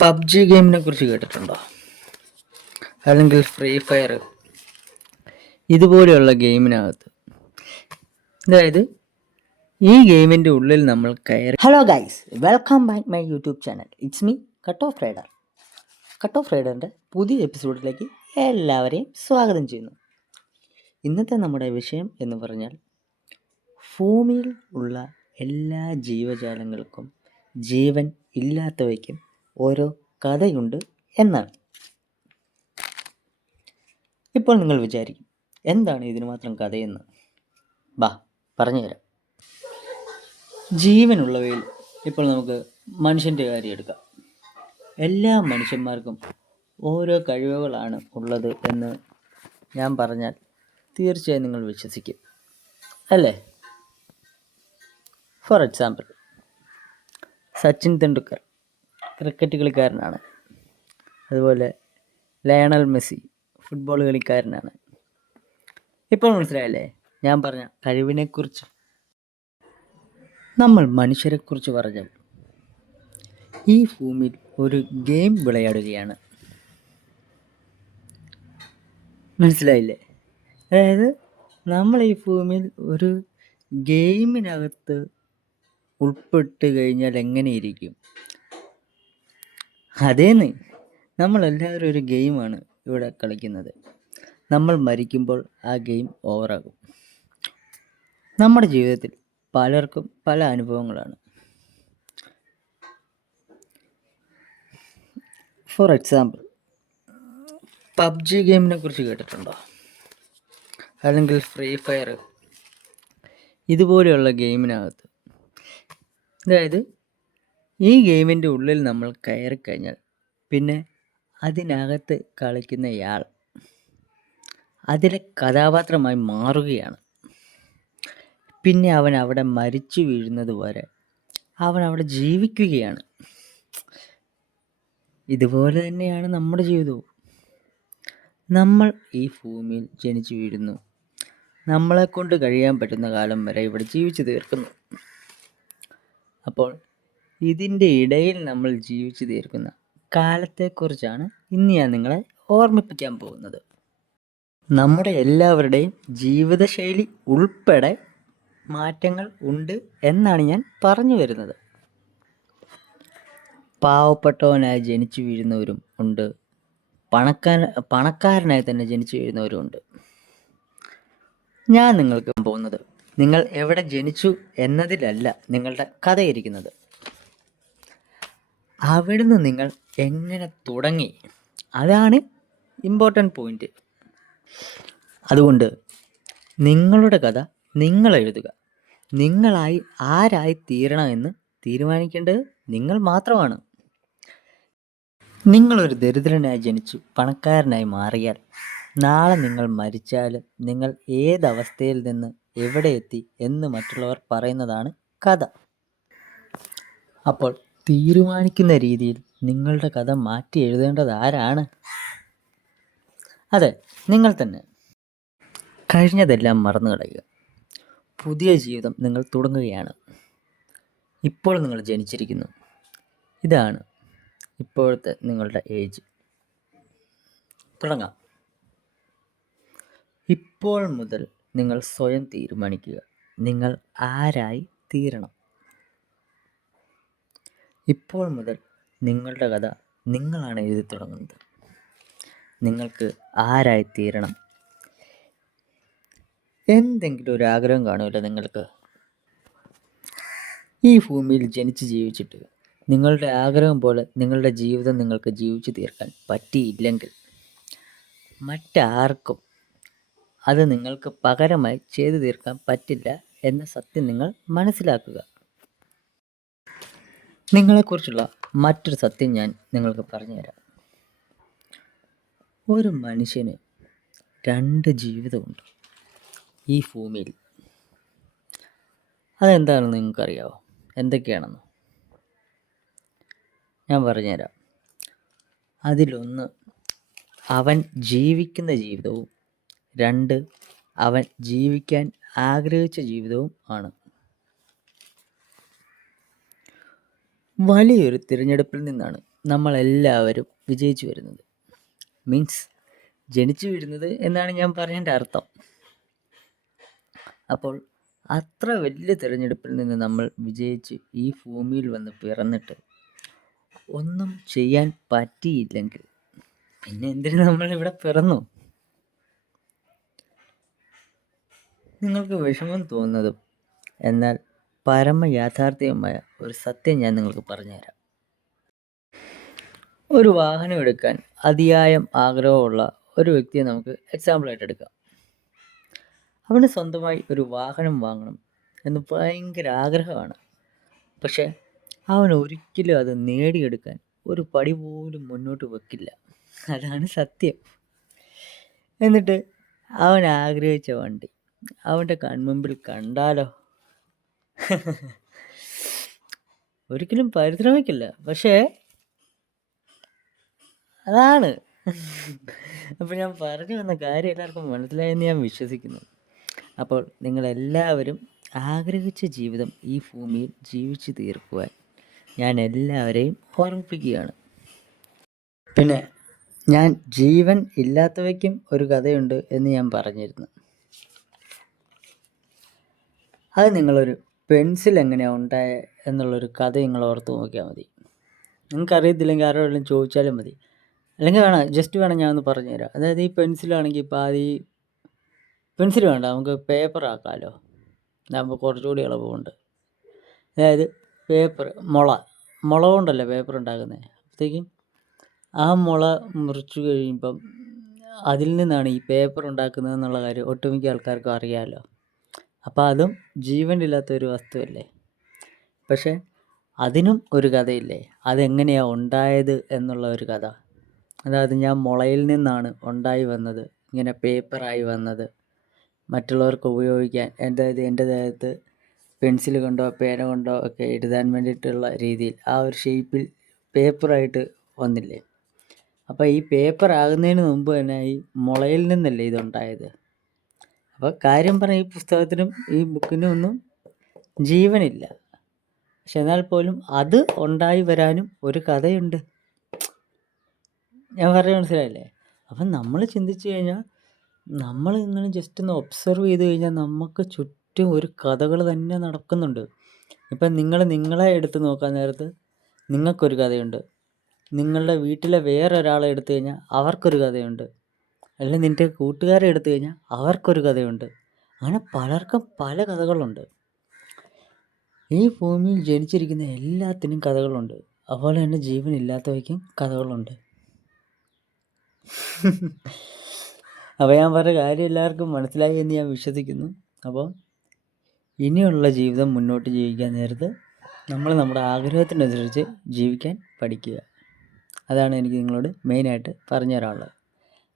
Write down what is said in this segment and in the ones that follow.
PUBG ഗെയിമിനെ കുറിച്ച് കേട്ടിട്ടുണ്ടോ? അല്ലെങ്കിൽ ഫ്രീ ഫയർ ഇതുപോലെയുള്ള ഗെയിമിനകത്ത്, അതായത് ഈ ഗെയിമിൻ്റെ ഉള്ളിൽ നമ്മൾ കയറി. Hello guys, welcome back my YouTube channel. It's me cut off rider. Cut off റൈഡറിൻ്റെ പുതിയ എപ്പിസോഡിലേക്ക് എല്ലാവരെയും സ്വാഗതം ചെയ്യുന്നു. ഇന്നത്തെ നമ്മുടെ വിഷയം എന്ന് പറഞ്ഞാൽ, ഭൂമിയിൽ ഉള്ള എല്ലാ ജീവജാലങ്ങൾക്കും ജീവൻ ഇല്ലാത്തവയ്ക്കും ഓരോ കഥയുണ്ട് എന്നാണ്. ഇപ്പോൾ നിങ്ങൾ വിചാരിക്കും, എന്താണ് ഇതിന് മാത്രം കഥയെന്ന്? പറഞ്ഞുതരാം. ജീവനുള്ളവയിൽ ഇപ്പോൾ നമുക്ക് മനുഷ്യൻ്റെ കാര്യം എടുക്കാം. എല്ലാ മനുഷ്യന്മാർക്കും ഓരോ കഴിവുകളാണ് ഉള്ളത് എന്ന് ഞാൻ പറഞ്ഞാൽ തീർച്ചയായും നിങ്ങൾ വിശ്വസിക്കും, അല്ലേ? For example, Sachin Tendulkar cricket കളിക്കാരനാണ്. അതുപോലെ ലയണൽ മെസ്സി ഫുട്ബോൾ കളിക്കാരനാണ്. ഇപ്പോൾ മനസ്സിലായല്ലേ ഞാൻ പറഞ്ഞ കഴിവിനെക്കുറിച്ച്? നമ്മൾ മനുഷ്യരെക്കുറിച്ച് പറഞ്ഞാൽ, ഈ ഭൂമിയിൽ ഒരു ഗെയിം വിളയാടുകയാണ്. മനസ്സിലായില്ലേ? അതായത് നമ്മൾ ഈ ഭൂമിയിൽ ഒരു ഗെയിമിനകത്ത് ഉൾപ്പെട്ട് കഴിഞ്ഞാൽ എങ്ങനെയിരിക്കും? അതേന്ന്, നമ്മളെല്ലാവരും ഒരു ഗെയിമാണ് ഇവിടെ കളിക്കുന്നത്. നമ്മൾ മരിക്കുമ്പോൾ ആ ഗെയിം ഓവറാകും. നമ്മുടെ ജീവിതത്തിൽ പലർക്കും പല അനുഭവങ്ങളാണ്. ഫോർ എക്സാമ്പിൾ, പബ്ജി ഗെയിമിനെ കുറിച്ച് കേട്ടിട്ടുണ്ടോ? അല്ലെങ്കിൽ ഫ്രീ ഫയർ ഇതുപോലെയുള്ള ഗെയിമിനകത്ത്, അതായത് ഈ ഗെയിമിൻ്റെ ഉള്ളിൽ നമ്മൾ കയറിക്കഴിഞ്ഞാൽ പിന്നെ അതിനകത്ത് കളിക്കുന്നയാൾ അതിലെ കഥാപാത്രമായി മാറുകയാണ്. പിന്നെ അവൻ അവിടെ മരിച്ചു വീഴുന്നത് വരെ അവൻ അവിടെ ജീവിക്കുകയാണ്. ഇതുപോലെ തന്നെയാണ് നമ്മുടെ ജീവിതവും. നമ്മൾ ഈ ഭൂമിയിൽ ജനിച്ചു വീഴുന്നു. നമ്മളെ കൊണ്ട് കഴിയാൻ പറ്റുന്ന കാലം വരെ ഇവിടെ ജീവിച്ചു തീർക്കുന്നു. അപ്പോൾ ഇതിൻ്റെ ഇടയിൽ നമ്മൾ ജീവിച്ചു തീർക്കുന്ന കാലത്തെക്കുറിച്ചാണ് ഇന്ന് ഞാൻ നിങ്ങളെ ഓർമ്മിപ്പിക്കാൻ പോകുന്നത്. നമ്മുടെ എല്ലാവരുടെയും ജീവിതശൈലി ഉൾപ്പെടെ മാറ്റങ്ങൾ ഉണ്ട് എന്നാണ് ഞാൻ പറഞ്ഞു വരുന്നത്. പാവപ്പെട്ടവനായി ജനിച്ചു വീഴുന്നവരും ഉണ്ട്, പണക്കാരനായി തന്നെ ജനിച്ചു വീഴുന്നവരും ഉണ്ട്. ഞാൻ നിങ്ങൾക്ക് പോകുന്നത്, നിങ്ങൾ എവിടെ ജനിച്ചു എന്നതിലല്ല നിങ്ങളുടെ കഥയിരിക്കുന്നത്, അവിടുന്ന് നിങ്ങൾ എങ്ങനെ തുടങ്ങി, അതാണ് ഇമ്പോർട്ടൻ്റ് പോയിന്റ്. അതുകൊണ്ട് നിങ്ങളുടെ കഥ നിങ്ങൾ എഴുതുക. നിങ്ങളായി ആരായി തീരണമെന്ന് തീരുമാനിക്കേണ്ടത് നിങ്ങൾ മാത്രമാണ്. നിങ്ങളൊരു ദരിദ്രനായി ജനിച്ചു പണക്കാരനായി മാറിയാൽ, നാളെ നിങ്ങൾ മരിച്ചാൽ നിങ്ങൾ ഏതവസ്ഥയിൽ നിന്ന് എവിടെ എത്തി എന്ന് മറ്റുള്ളവർ പറയുന്നതാണ് കഥ. അപ്പോൾ തീരുമാനിക്കുന്ന രീതിയിൽ നിങ്ങളുടെ കഥ മാറ്റി എഴുതേണ്ടത് ആരാണ്? അതെ, നിങ്ങൾ തന്നെ. കഴിഞ്ഞതെല്ലാം മറന്നു കളയുക. പുതിയ ജീവിതം നിങ്ങൾ തുടങ്ങുകയാണ്. ഇപ്പോൾ നിങ്ങൾ ജനിച്ചിരിക്കുന്നു. ഇതാണ് ഇപ്പോഴത്തെ നിങ്ങളുടെ ഏജ്. തുടങ്ങാം. ഇപ്പോൾ മുതൽ നിങ്ങൾ സ്വയം തീരുമാനിക്കുക, നിങ്ങൾ ആരായി തീരണം. ഇപ്പോൾ മുതൽ നിങ്ങളുടെ കഥ നിങ്ങളാണ് എഴുതി തുടങ്ങുന്നത്. നിങ്ങൾക്ക് ആരായി തീരണം? എന്തെങ്കിലും ഒരു ആഗ്രഹം കാണുമല്ലോ നിങ്ങൾക്ക്. ഈ ഭൂമിയിൽ ജനിച്ച് ജീവിച്ചിട്ട് നിങ്ങളുടെ ആഗ്രഹം പോലെ നിങ്ങളുടെ ജീവിതം നിങ്ങൾക്ക് ജീവിച്ചു തീർക്കാൻ പറ്റിയില്ലെങ്കിൽ, മറ്റാർക്കും അത് നിങ്ങൾക്ക് പകരമായി ചെയ്തു തീർക്കാൻ പറ്റില്ല എന്ന സത്യം നിങ്ങൾ മനസ്സിലാക്കുക. നിങ്ങളെക്കുറിച്ചുള്ള മറ്റൊരു സത്യം ഞാൻ നിങ്ങൾക്ക് പറഞ്ഞുതരാം. ഒരു മനുഷ്യന് 2 ജീവിതമുണ്ട് ഈ ഭൂമിയിൽ. അതെന്താണെന്ന് നിങ്ങൾക്കറിയാമോ? എന്തൊക്കെയാണെന്ന് ഞാൻ പറഞ്ഞുതരാം. അതിലൊന്ന് അവൻ ജീവിക്കുന്ന ജീവിതവും, 2 അവൻ ജീവിക്കാൻ ആഗ്രഹിച്ച ജീവിതവും ആണ്. വലിയൊരു തിരഞ്ഞെടുപ്പിൽ നിന്നാണ് നമ്മളെല്ലാവരും വിജയിച്ചു വരുന്നത്. മീൻസ് ജനിച്ചു വീഴുന്നത് എന്നാണ് ഞാൻ പറഞ്ഞതിൻ്റെ അർത്ഥം. അപ്പോൾ അത്ര വലിയ തിരഞ്ഞെടുപ്പിൽ നിന്ന് നമ്മൾ വിജയിച്ച് ഈ ഭൂമിയിൽ വന്ന് പിറന്നിട്ട് ഒന്നും ചെയ്യാൻ പറ്റിയില്ലെങ്കിൽ പിന്നെ എന്തിനു നമ്മളിവിടെ പിറന്നു? നിങ്ങൾക്ക് വിഷമം തോന്നുന്നതും എന്നാൽ പരമ യാഥാർത്ഥ്യമായ ഒരു സത്യം ഞാൻ നിങ്ങൾക്ക് പറഞ്ഞുതരാം. ഒരു വാഹനം എടുക്കാൻ അതിയായം ആഗ്രഹമുള്ള ഒരു വ്യക്തിയെ നമുക്ക് എക്സാമ്പിളായിട്ട് എടുക്കാം. അവന് സ്വന്തമായി ഒരു വാഹനം വാങ്ങണം എന്ന് ഭയങ്കര ആഗ്രഹമാണ്. പക്ഷേ അവൻ ഒരിക്കലും അത് നേടിയെടുക്കാൻ ഒരു പടി പോലും മുന്നോട്ട് വെക്കില്ല. അതാണ് സത്യം. എന്നിട്ട് അവൻ ആഗ്രഹിച്ച വണ്ടി അവൻ്റെ കൺമുമ്പിൽ കണ്ടാലോ ഒരിക്കലും പരിശ്രമിക്കില്ല. പക്ഷേ അതാണ്. അപ്പോൾ ഞാൻ പറഞ്ഞു വന്ന കാര്യം എല്ലാവർക്കും മനസ്സിലായെന്ന് ഞാൻ വിശ്വസിക്കുന്നു. അപ്പോൾ നിങ്ങളെല്ലാവരും ആഗ്രഹിച്ച ജീവിതം ഈ ഭൂമിയിൽ ജീവിച്ചു തീർക്കുവാൻ ഞാൻ എല്ലാവരെയും ഓർമ്മിപ്പിക്കുകയാണ്. പിന്നെ ഞാൻ ജീവൻ ഇല്ലാത്തവയ്ക്കും ഒരു കഥയുണ്ട് എന്ന് ഞാൻ പറഞ്ഞിരുന്നു. അത് നിങ്ങളൊരു പെൻസിൽ എങ്ങനെയാണ് ഉണ്ടായത് എന്നുള്ളൊരു കഥ നിങ്ങൾ ഓർത്ത് നോക്കിയാൽ മതി. നിങ്ങൾക്കറിയത്തില്ലെങ്കിൽ ആരോടെങ്കിലും ചോദിച്ചാലും മതി. അല്ലെങ്കിൽ ജസ്റ്റ് ഞാൻ ഒന്ന് പറഞ്ഞുതരാം. അതായത് ഈ പെൻസിലാണെങ്കിൽ ഇപ്പോൾ ഈ പെൻസിൽ വേണ്ട, നമുക്ക് പേപ്പർ ആക്കാമല്ലോ. ഇതാകുമ്പോൾ കുറച്ചുകൂടി എളുപ്പമുണ്ട്. അതായത് പേപ്പർ മുള കൊണ്ടല്ലേ പേപ്പർ ഉണ്ടാക്കുന്നത്. അപ്പോഴത്തേക്കും ആ മുള മുറിച്ച് കഴിയുമ്പം അതിൽ നിന്നാണ് ഈ പേപ്പർ ഉണ്ടാക്കുന്നത് എന്നുള്ള കാര്യം ഒട്ടുമിക്ക ആൾക്കാർക്കും അറിയാമല്ലോ. അപ്പോൾ അതും ജീവനില്ലാത്ത ഒരു വസ്തുവല്ലേ. പക്ഷേ അതിനും ഒരു കഥയില്ലേ, അതെങ്ങനെയാണ് ഉണ്ടായത് എന്നുള്ള ഒരു കഥ. അതായത് ഞാൻ മുളയിൽ നിന്നാണ് ഉണ്ടായി വന്നത്, ഇങ്ങനെ പേപ്പറായി വന്നത്, മറ്റുള്ളവർക്ക് ഉപയോഗിക്കാൻ, അതായത് എൻ്റെ ദേഹത്ത് പെൻസിൽ കൊണ്ടോ പേന കൊണ്ടോ ഒക്കെ എഴുതാൻ വേണ്ടിയിട്ടുള്ള രീതിയിൽ ആ ഒരു ഷേപ്പിൽ പേപ്പറായിട്ട് വന്നില്ലേ. അപ്പോൾ ഈ പേപ്പർ ആകുന്നതിന് മുമ്പ് തന്നെ ഈ മുളയിൽ നിന്നല്ലേ ഇതുണ്ടായത്. അപ്പോൾ കാര്യം പറഞ്ഞ ഈ പുസ്തകത്തിനും ഈ ബുക്കിനും ഒന്നും ജീവനില്ല. പക്ഷെ എന്നാൽ പോലും അത് ഉണ്ടായി വരാനും ഒരു കഥയുണ്ട്. ഞാൻ പറഞ്ഞ മനസ്സിലായില്ലേ? അപ്പം നമ്മൾ ചിന്തിച്ചു കഴിഞ്ഞാൽ, നമ്മൾ ഇങ്ങനെ ജസ്റ്റ് ഒന്ന് ഒബ്സർവ് ചെയ്ത് കഴിഞ്ഞാൽ നമുക്ക് ചുറ്റും ഒരു കഥകൾ തന്നെ നടക്കുന്നുണ്ട്. ഇപ്പം നിങ്ങളെ എടുത്ത് നോക്കാൻ നേരത്ത് നിങ്ങൾക്കൊരു കഥയുണ്ട്. നിങ്ങളുടെ വീട്ടിലെ വേറൊരാളെ എടുത്തു കഴിഞ്ഞാൽ അവർക്കൊരു കഥയുണ്ട്. അല്ലെങ്കിൽ നിൻ്റെ കൂട്ടുകാരെ എടുത്തു കഴിഞ്ഞാൽ അവർക്കൊരു കഥയുണ്ട്. അങ്ങനെ പലർക്കും പല കഥകളുണ്ട്. ഈ ഭൂമിയിൽ ജനിച്ചിരിക്കുന്ന എല്ലാത്തിനും കഥകളുണ്ട്. അതുപോലെ തന്നെ ജീവനില്ലാത്തവയ്ക്കും കഥകളുണ്ട്. അപ്പോൾ ഞാൻ പറഞ്ഞ കാര്യം എല്ലാവർക്കും മനസ്സിലായി എന്ന് ഞാൻ വിശ്വസിക്കുന്നു. അപ്പോൾ ഇനിയുള്ള ജീവിതം മുന്നോട്ട് ജീവിക്കാൻ നേരത്ത് നമ്മൾ നമ്മുടെ ആഗ്രഹത്തിനനുസരിച്ച് ജീവിക്കാൻ പഠിക്കുക. അതാണ് എനിക്ക് നിങ്ങളോട് മെയിനായിട്ട് പറഞ്ഞു തരാനുള്ളത്.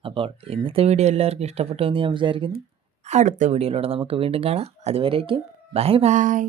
അപ്പോൾ ഇന്നത്തെ വീഡിയോ എല്ലാവർക്കും ഇഷ്ടപ്പെട്ടു എന്ന് ഞാൻ വിചാരിക്കുന്നു. അടുത്ത വീഡിയോയിലൂടെ നമുക്ക് വീണ്ടും കാണാം. അതുവരേക്കും ബൈ ബൈ.